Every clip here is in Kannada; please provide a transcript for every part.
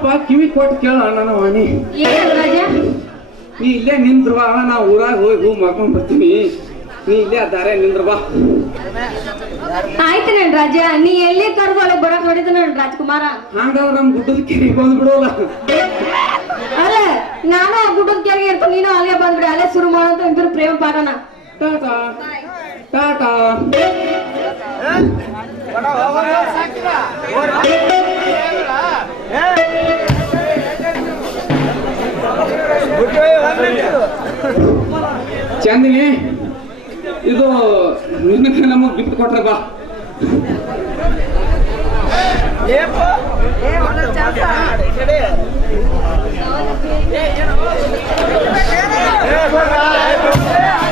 ಸ್ವಲ್ಪ ಕಿವಿ ಕೊಟ್ಟು ಕೇಳ ಅಣ್ಣನ ವಾಣಿ ಏನು ರಾಜ ನೀ ಇಲ್ಲೇ ನಿಂದ್ರವಾ ನಾ ಊರಾಗ ಹೋಗಿ ಹೂ ಮಾಡ್ಕೊಂಡ್ ಬರ್ತೀನಿ ನೀ ಇಲ್ಲೇ ದಾರೆ ನಿಂದ್ರವಾ ಆಯ್ತು ನನ್ ರಾಜ ನೀ ಎಲ್ಲಿ ಕರ್ದು ಅಲ್ಲಿ ಬರಕ್ ನೋಡಿದ ನನ್ ರಾಜ್ಕುಮಾರ ಹಂಗಾದ್ರೆ ನಮ್ ಗುಡ್ಡದ ಕಿವಿ ಬಂದ್ಬಿಡೋಲ್ಲ ಅಲ್ಲ ನಾನು ಆ ಗುಡ್ಡದ ಕೆಳಗೆ ಇರ್ತೀನಿ ನೀನು ಅಲ್ಲೇ ಬಂದ್ಬಿಡಿ ಅಲ್ಲೇ ಶುರು ಮಾಡೋದು ಇಬ್ಬರು ಪ್ರೇಮ ಪಾಠನ ಟಾಟಾ ಟಾಟಾ ಚಂದಿನಿ ಇದು ನಿನ್ನೆ ನಮಗ್ ಗಿಫ್ಟ್ ಕೊಟ್ರ ಬಾ ಬರ್ಲಿ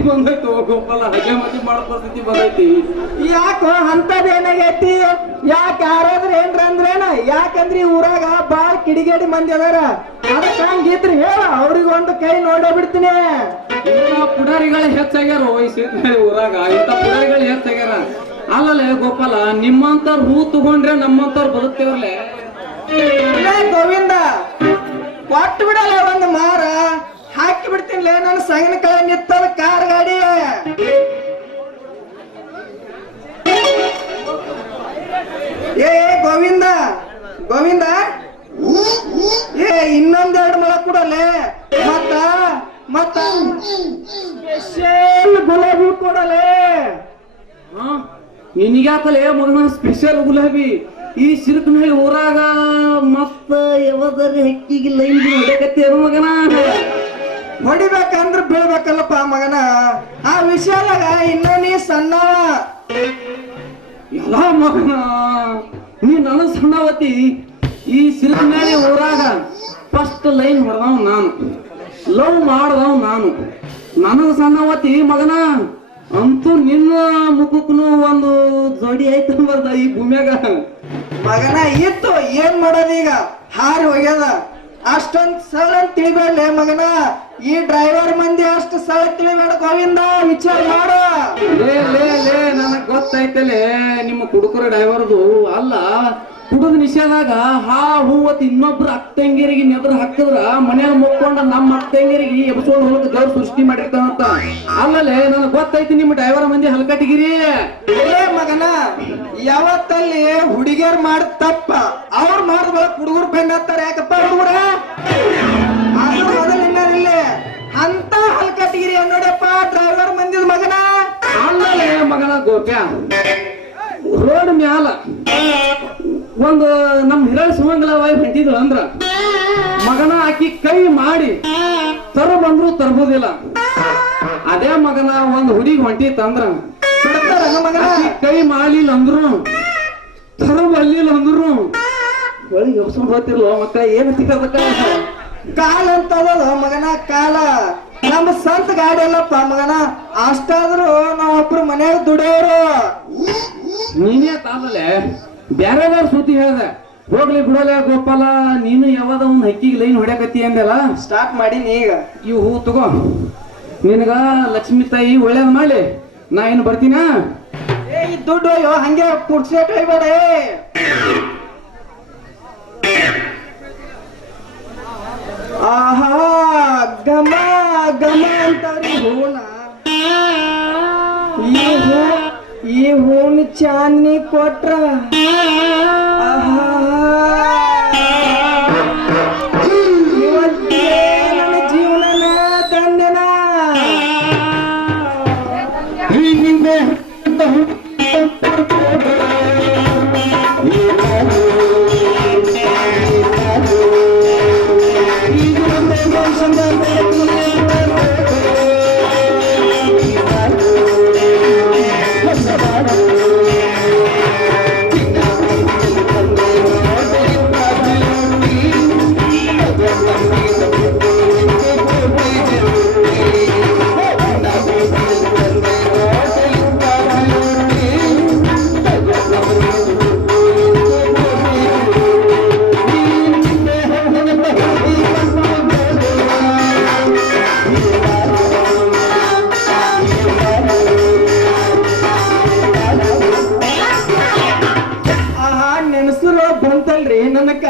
ಪರಿಸ್ಥಿತಿ ಬಂದೈತು ಗೋಪಾಲ ಮಾಡಿ ಮಾಡೋ ಪರಿಸ್ಥಿತಿ ಬಂದೈತಿ. ಯಾಕೋ ಅಂತದೇನಾಗೈತಿ ಯಾಕ ಯಾರಾದ್ರೂ ಏನ್ರ ಅಂದ್ರೇನ? ಯಾಕಂದ್ರಿ ಊರಾಗ ಬಾಳ್ ಕಿಡಿಗೇಡಿ ಮಂದಿ ಅದಾರ? ಅದಕ್ಕೆ ಹಂಗಿದ್ರಿ ಹೇಳ ಅವ್ರಿಗೆ ಒಂದು ಕೈ ನೋಡೇ ಬಿಡ್ತೀನಿ. ಪುಡಾರಿಗಳು ಹೆಚ್ಚಾಗ್ಯಾರ ವಯಸ್ಸಿನ ಊರಾಗ. ಇಂಥ ಪುಡಾರಿಗಳು ಹೆಚ್ಚಾಗ್ಯಾರ. ಅಲ್ಲಲ್ಲೇ ಗೋಪಾಲ ನಿಮ್ಮಂತವ್ರು ಹೂ ತಗೊಂಡ್ರೆ ನಮ್ಮಂತವ್ರು ಬದುಕ್ತೇವ್ರಲ್ಲೇ. ಗೋವಿಂದ ಕೊಟ್ಟು ಬಿಡಲ್ಲ ಒಂದು ಮಾರ. ಹಾಕಿ ಬಿಡ್ತೀನಿ ಲೇ ನನ್ನ ಸಂಗನ ಕೈ ನಿತ್ತದ ಕಾರ್ ಗಾಡಿ. ಏ ಗೋವಿಂದ ಗೋವಿಂದ. ಏ ಇನ್ನೊಂದೆರಡು ಮೊಳ ಕೊಡಲೆ. ಮತ್ತ ಮತ್ತ. ಸ್ಪೆಷಲ್ ಗುಲಾಬಿ ಕೊಡಲೆ. ನಿನಗ್ಯಾಕಲೇ ಮಗನ ಸ್ಪೆಷಲ್ ಗುಲಾಬಿ? ಈ ಸಿರುಕನಹಳ್ಳಿ ಊರಾಗ ಮತ್ತ ಯಾವದರಿ ಹಕ್ಕಿಗೆ ಲೈನ್ ಹೊಡೆಕತ್ತೇನು ಮಗನ? ಹೊಡಿಬೇಕಂದ್ರ ಬೀಳ್ಬೇಕಲ್ಲಪ್ಪ ಮಗನ. ಆ ವಿಷಯದಾಗ ಇನ್ನೂ ನೀ ಸಣ್ಣವ. ಎಲ್ಲ ಮಗನ, ನೀ ನನ್ನ ಸಣ್ಣವತಿ. ಈ ಸಿರುಕನಹಳ್ಳಿ ಊರಾಗ ಫಸ್ಟ್ ಲೈನ್ ಹೊಡೆದವ್ ನಾನು. ಲವ್ ಮಾಡ್ದವ್ ನಾನು. ನನಗ ಸಣ್ಣವತಿ ಮಗನ, ಅಂತೂ ನಿನ್ನ ಮುಖಕ್ಕೂ ಒಂದು ಜೋಡಿ ಐತೆ ಬರ್ದ ಈ ಭೂಮಿಯಾಗ. ಮಗನ, ಇತ್ತು. ಏನ್ ಮಾಡೋದೀಗ? ಹಾರಿ ಹೋಗ್ಯದ. ಅಷ್ಟೊಂದ್ ಸರಳ ತಿಳಿಬೇಡ ಮಗನ. ಈ ಡ್ರೈವರ್ ಮಂದಿ ಅಷ್ಟು ಸಲ ತಿಳಿಬೇಡ ಗೋವಿಂದ ವಿಚಾರ ಮಾಡ. ಲೇ ಲೇ ಲೇ, ನನಗ್ ಗೊತ್ತೈತಲೇ ನಿಮ್ಮ ಕುಡುಕರ ಡ್ರೈವರ್ದು ಅಲ್ಲ ಕುಡುದ ನಿಷೇಧಾಗ ಹಾ ಹೂವತ್ತು ಇನ್ನೊಬ್ರು ಅತ್ತಂಗಿರಿಗೆ ನೆದ್ರ ಹಾಕಿದ್ರ ಮನ್ಯಾಗ ಮುಕ್ಕೊಂಡ ನಮ್ಮ ಅತ್ತಂಗಿರಿಗೆ ಎಬ್ಸ್ಕೊಂಡ್ ಹೊಲಕ್ ದೇವ್ರ ಸೃಷ್ಟಿ ಮಾಡಿರ್ತಾನಂತ ಆಮೇಲೆ ನನಗ್ ಗೊತ್ತೈತಿ ನಿಮ್ಮ ಡ್ರೈವರ್ ಮಂದಿ ಹಲ್ಕಟ್ಟಿಗಿರಿ. ಏ ಮಗನ ಯಾವತ್ತಲ್ಲಿ ಹುಡುಗಿಯರ್ ಮಾಡ್ ತಪ್ಪ ಅವ್ರು ಮಾಡಿದ ಹುಡುಗರು ಬೆಂಡ್ ಹತ್ತಾರೆ ಯಾಕಪ್ಪ ಹುಡುಗರ? ಅಂತ ಹಲ್ಕಟ್ಟಿಗಿರಿ ನೋಡಪ್ಪ ಡ್ರೈವರ್ ಮಂದಿದ ಮಗನ? ಆಮೇಲೆ ಮಗನ ಗೋಪ್ಯ. ರೋಡ್ ಮ್ಯಾಲ ಒಂದು ನಮ್ ಹಿರಳ್ ಸುಮಂಗಲ ವಾಯ್ ಹೊಂಟಿದ್ಳು ಅಂದ್ರ ಮಗನ ಆಕಿ ಕೈ ಮಾಡಿ ತರ ಬಂದ್ರು ತರ್ಬೋದಿಲ್ಲ. ಅದೇ ಮಗನ ಒಂದ್ ಹುಡುಗಿ ಹೊಂಟಿ ತಂದ್ರ ಕೈ ಮಾಡಲಿಲ್ಲ ಅಂದ್ರು, ತರ ಬರ್ಲಿಲ್ಲ ಅಂದ್ರು. ಒಳಗೆ ಯೋಚನೆ ಹೋಗ್ತಿರ್ಲೋ ಮಕ್ಕ ಏನ್ ಸಿಕ್ಕ ಕಾಲ ಅಂತದಲ್ಲ ಮಗನ ಕಾಲ. ನಮ್ಮ ಸಂತ ಗಾಡಿ ಅಲ್ಲಪ್ಪ ಮಗನ. ಅಷ್ಟಾದ್ರೂ ನಾವೊಬ್ರು ಮನ್ಯಾಗ ದುಡಿಯೋರು. ನೀನೇ ತಾಮಲೆ ಬೇರೆ ಬೇರೆ ಸುದ್ದಿ ಹೇಳ್ದೆ. ಹೋಗ್ಲಿ ಬಿಡೋಲೆ ಗೋಪಾಲ ನೀನು ಯಾವ್ದ ಒಂದ್ ಹಕ್ಕಿಗೆ ಲೈನ್ ಹೊಡ್ಯಾಕತ್ತಿ ಅಂದೆಲ್ಲ ಸ್ಟಾರ್ಟ್ ಮಾಡೀನಿ ಈಗ. ಈ ಹೂ ತಗೋ. ನಿನಗ ಲಕ್ಷ್ಮಿ ತಾಯಿ ಒಳ್ಳೇದ್ ಮಾಡಿ. ನಾ ಏನು ಬರ್ತೀನ? ಏ ಈ ದುಡ್ಡು ಅಯ್ಯೋ ಹಂಗೆ ಪುಡ್ಸೇಟ್ ಹೋಗ್ಬೇಡ ಏ. ಆಹಾ ಗಮ. ಗಮ ಅಂತಾರಿ ಹೂನ. ಈ ಹೂ ಈ ಹೂನ್ ಚಾನ್ನಿ ಕೊಟ್ರ. ಆಹಾ.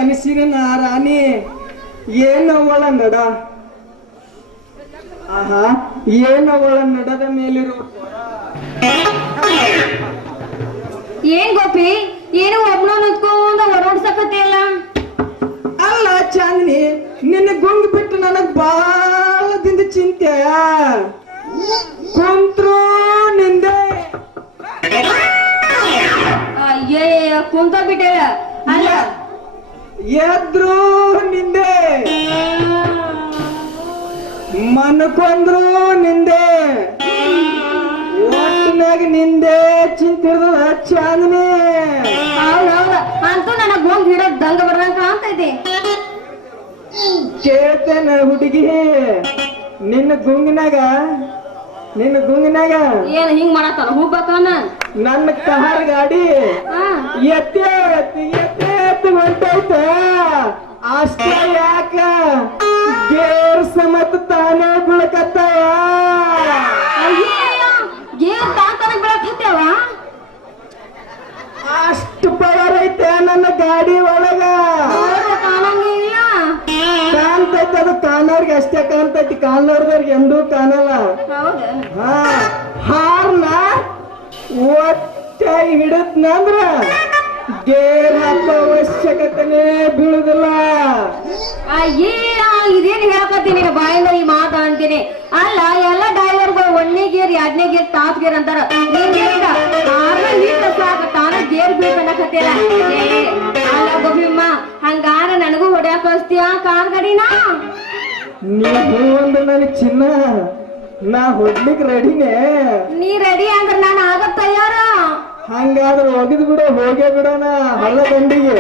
ಕನಸಿನ ರಾಣಿ? ಏನು ಅವಳ ನಡ? ಆಹಾ ಏನು ಅವಳ ನಡದ ಮೇಲಿರೋ ಏನ್ ಗೋಪಿ? ಏನು ಒಬ್ನ ನಿಂತ್ಕೊಂಡು ಇಲ್ಲ ಅಲ್ಲ? ಚಾಂದಿನಿ ನಿನ್ನ ಗುಂಗ್ ಬಿಟ್ಟು ನನಗ್ ಬಾಳದಿಂದ ಚಿಂತೆ. ಕುಂತ್ರು ನಿಂದೆ. ಅಯ್ಯೇ ಕುಂತ ಬಿಟ್ಟೆ ಅಲ್ಲ ಎದ್ರು ನಿಂದೆ. ಮನಕೊಂದ್ರು ನಿಂದೆ. ಒಟ್ಟಿನಾಗ ನಿಂದೆ ಚಿಂತಿರ್ದ ಚಾಂದಿನಿ ನನಗ್ ಒಂದ್ ಹಿಡಕ್ ದಂಗ ಬಡ್ದಂಗ ಕಾಣ್ತೈತಿ ಕೇಳ್ತೇನ ಹುಡುಗಿ. ನಿನ್ನ ಗುಂಗಿನಾಗ ನಿನ್ನ ಗುಂಗಿನಾಗ ಏನ್ ಹಿಂಗ್ ಮಾಡತ್ತಾನ? ಹೂಬೇಕನ ನನ್ನ ಕಾರ್ ಗಾಡಿ ಎತ್ತೆ ಎತ್ತಿ ಎತ್ತೆ ಎತ್ತಿ ಹೊಂಟೈತ ಅಷ್ಟೇ ಯಾಕ? ಗೇರ್ ಸಮತ್ ತಾನ ಬೀಳಕತ್ತಾವ ತಾತನ ಅಷ್ಟು ಪವರ್ ಐತೆ ನನ್ನ ಗಾಡಿ ಒಳಗ. ಕಾಣ್ತೈತ ಅದು ಕಾಣೋರ್ಗೆ ಅಷ್ಟೇ ಕಾಣ್ತೈತಿ ಕಾಣೋರ್ದವ್ರಿಗೆ ಎಂದೂ ಕಾಣಲ್ಲ. ಹಾರ್ನ ಒಟ್ಟ ಹಿಡಿದ್ನಂದ್ರ ಹಾಕೋ ಅವಶ್ಯಕತೆನೇ ಬೀಳುದಿಲ್ಲ. ಅಯ್ಯ ಇದೇನು ಹೇಳಕತ್ತೀನಿ ನಿನ್ನ ಬಾಯಿಂದ ಈ ಮಾತ ಅಂತೀನಿ. ಅಲ್ಲ ಎಲ್ಲ ಡ್ರೈವರ್ಗಳು ಒಂದನೇ ಗೇರ್ ಎರಡನೇ ಗೇರ್ ಟಾಪ್ ಗೇರ್ ಅಂತಾರ. ನೀನ್ ಈಗ ಸಾಕ ತಾನ ಗೇರ್ ಬೀಳ್ಕನಕತ್ತಿಲ್ಲ ಏ ಅಲ್ಲ ಗೋಬಿಮ್ಮ ಹಂಗಾರ ನನಗೂ ಹೊಡ್ಯಾಕ ಕಳಿಸ್ತೀಯ ಕಾರ್ ಗಡಿನಾ ಒಂದು ನನಗೆ ಚಿನ್ನ. ನಾ ಹೊಡ್ಲಿಕ್ಕೆ ರೆಡಿನೇ ನೀ. ರೆಡಿ ಅಂದ್ರೆ ನಾನು ಆಗ ತಯಾರ? ಹಂಗಾದ್ರೆ ಒಗಿದ್ ಬಿಡೋ ಹೋಗೇ ಬಿಡೋಣ. ಹಳ್ಳ ದಂಡಿಗೆ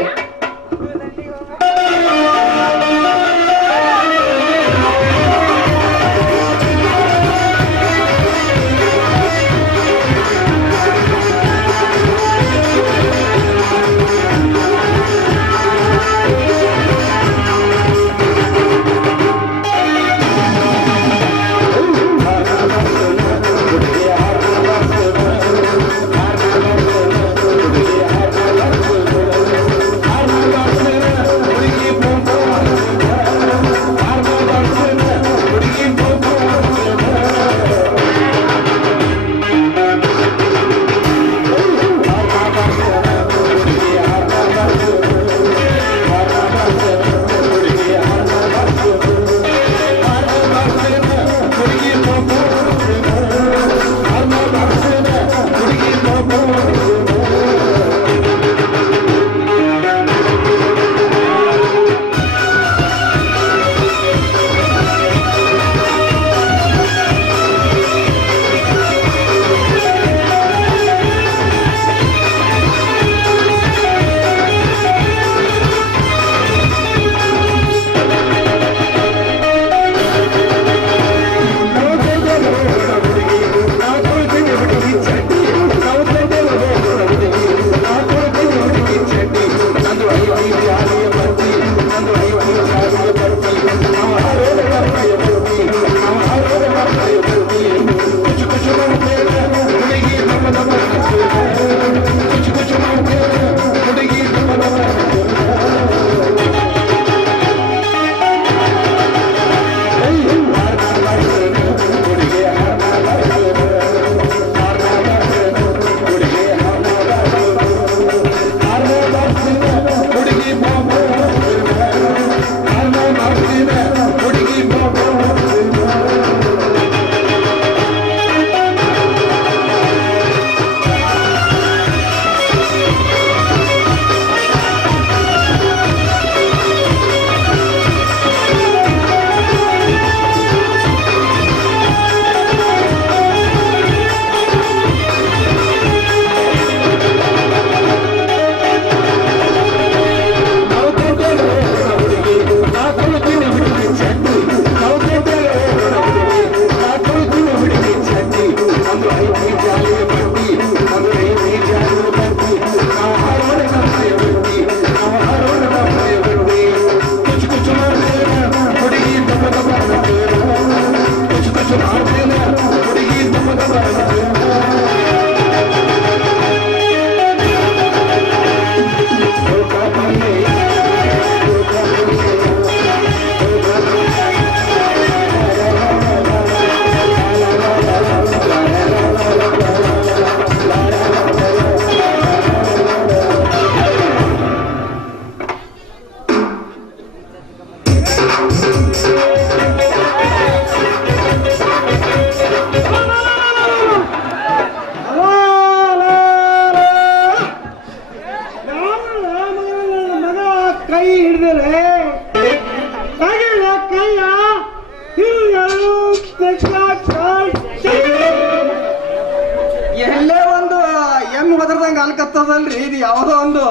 ಯಾವುದೋ ಒಂದು.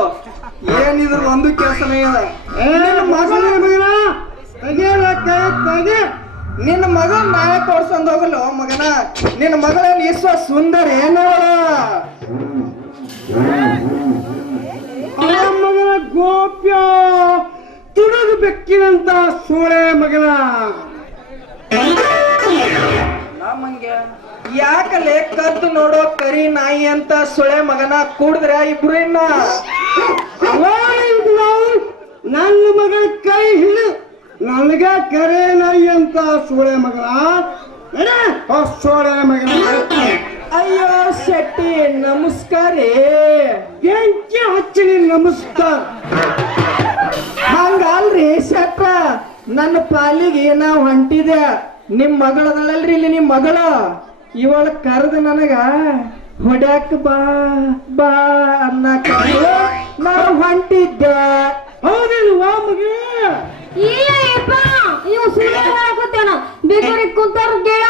ಏನಿದ್ರು ಒಂದು ಕೆಲಸನೇ ಇಲ್ಲ ನಿನ್ನ ಮಗನ ನಾಯ ತೋರ್ಸಂದ ಹೋಗಲ್ಲ ಮಗನ. ನಿನ್ನ ಮಗಳನ್ನು ಇಸ್ವ ಸುಂದರ ಏನೋ ಮಗನ ಗೋಪ್ಯ ತುಡದು ಬೆಕ್ಕಿನಂತ ಸೋಳೆ ಮಗನ. ಯಾಕಲೆ ಕದ್ದು ನೋಡೋ ಕರಿ ನಾಯಿ ಅಂತ ಸೊಳೆ ಮಗನ ಕೂಡಿದ್ರೆ ಇಬ್ರು ಇನ್ನ? ನನ್ನ ಮಗಳ ಕೈ ಹಿಡಿ ನನಗ ಕರೆ ನಾಯಿ ಅಂತ ಸುಳೆ ಮಗನ? ಸೋಳೆ ಮಗನ. ಅಯ್ಯೋ ಶೆಟ್ಟಿ ನಮಸ್ಕಾರ. ಬೆಂಕಿ ಹಚ್ಚಿ ನಿನ್ ನಮಸ್ಕಾರ? ಹಂಗಲ್ರಿ ಶೆಟ್ಟ ನನ್ನ ಪಾಲಿಗೆ ನಾವು ಹೊಂಟಿದೆ. ನಿಮ್ ಮಗಳದಳಲ್ರಿ ಇಲ್ಲಿ ನಿಮ್ ಮಗಳ? ಇವಳ ಕರೆದ ನನಗ ಹೊಡ್ಯಾಕ ಬಾ ಬಾ ಅನ್ನ ನಾನು ಹೊಂಟಿದ್ದೆ. ಹೌದಿಲ್ವಾ ಮಗ. ಬೇಕಾದ್ರೆ ಕುಂತಾರ ಕೇಳ.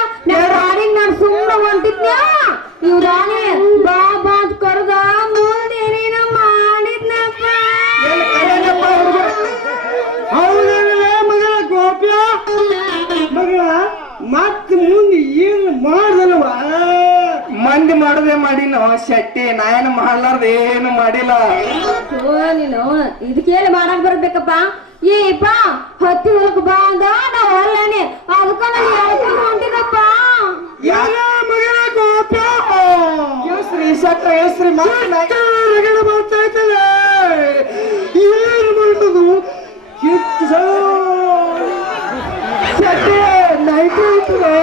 ನಾನು ಸುಮ್ಮನೆ ಹೊಂಟಿದ್ನ ಬಾ ಬಾ ಕರ್ದ ಮಾಡಿದ್ನಪ್ಪ ಮಗಳ ಗೋಪ್ಯ? ಮಗಳ ಮತ್ ಮುಂದೆ ಮಾಡ್ದಲ್ವ ಮಂದಿ ಮಾಡದೆ ಮಾಡಿನ ಶೆಟ್ಟಿ ನಾ ಏನು ಮಾಡ್ಲಾರ್ದ ಏನು ಮಾಡಿಲ್ಲ. ಓ ನೀನು ಇದಕ್ಕೇಳಿ ಮಾಡಕ್ ಬರ್ಬೇಕಪ್ಪ? ಏಪ್ಪ ಹತ್ತಿ ಹೊಲಕ್ ಬಾ ಅಂದ ನಾ ಹೊಲ್ಲೇನೆ ಅದಕ್ಕ ನಾನು ಹೇಳ್ಕೊಂಡು ಹೊಂಟಿದಪ್ಪ. ಯಾರ ಮಗಳ ಗೋಪ್ಯ ಯಸ್ರಿ ಶೆಟ್ಟ ಯಸ್ರಿ ಮಗನ ಬರ್ತಾ ಇದ್ದಲ್ಲ ಏನು ಮಾಡೋದು? ಶೆಟ್ಟಿ ನೈಟ್ ಇರ್ತದೆ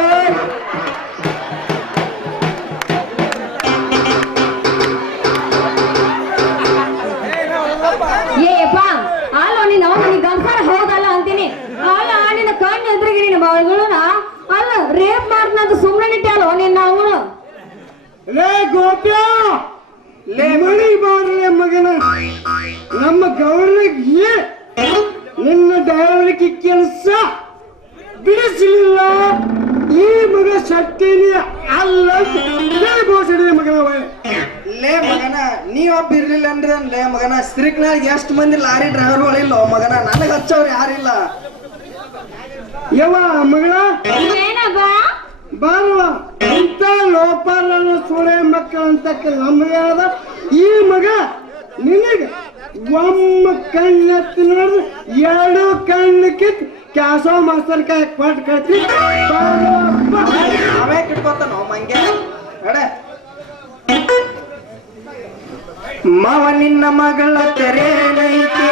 ಮಾಡ್ದಂತ ಸುಮ್ಮನೆ ನಿಟ್ಟಲ್ಲ ನಿನ್ನ ಅವನು ಲೇ ಗೋಪ್ಯ ಲೇ ಮಣಿ ಬಾರಲೆ ಮಗನ. ನಮ್ಮ ಗೌರವಕ್ಕೆ ನಿನ್ನ ಡೈವರ್ಗೆ ಕೆಲಸ ಬಿಡಿಸಲಿಲ್ಲ. ಈ ಮಗ ಶಕ್ತಿನಿ ಅಲ್ಲ ಘೋಷಣೆ ಮಗನ ಲೇ ಮಗನ ನೀ ಒಬ್ಬ ಇರ್ಲಿಲ್ಲ ಅಂದ್ರೆ ಲೇ ಮಗನ ಸ್ತ್ರೀಕ್ನಾಗ ಎಷ್ಟು ಮಂದಿ ಲಾರಿ ಡ್ರೈವರ್ಗಳಿಲ್ಲ ಮಗನ? ನನಗೆ ಹಚ್ಚವ್ರು ಯಾರಿಲ್ಲ? ಯವ ಮಗಳ? ಏನಪ್ಪ ಬಾರವ ಇಂಥ ಲೋಪಾಲನ ಸೂಳೆ ಮಕ್ಕಳಂತಕ್ಕ ನಮಗೆ ಆದ ಈ ಮಗ ನಿನಗೆ ಒಮ್ಮ ಕಣ್ಣೆತ್ತಿ ನೋಡಿದ್ರೆ ಎರಡು ಕಣ್ಣು ಕಿತ್ ಕ್ಯಾಸೋ ಮಾಸ್ತರ್ ಕೈ ಕೊಟ್ಟು ಕಳ್ತಿ ಅವೇ ಕಿಟ್ಕೊತಾನ ಮಂಗೆ ಅಡೆ ಮಾವ ನಿನ್ನ ಮಗಳ ತೆರೇನೈತಿ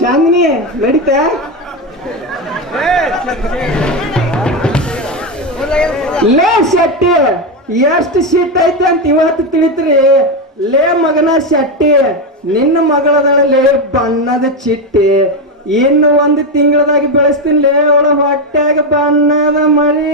ಚಾಂದಿನಿ ನಡೀತಾ? ಲೇ ಶೆಟ್ಟಿ, ಎಷ್ಟು ಶೀಟ್ ಐತೆ ಅಂತ ಇವತ್ತು ತಿಳಿತ್ರಿ. ಲೇ ಮಗನ ಶೆಟ್ಟಿ, ನಿನ್ನ ಮಗಳದಳಲೆ ಬಣ್ಣದ ಚಿಟ್ಟಿ. ಇನ್ನು ಒಂದು ತಿಂಗಳದಾಗಿ ಬೆಳೆಸ್ತೀನಿ ಲೇ, ಅವಳ ಹೊಟ್ಯಾಗ ಬಣ್ಣದ ಮರಿ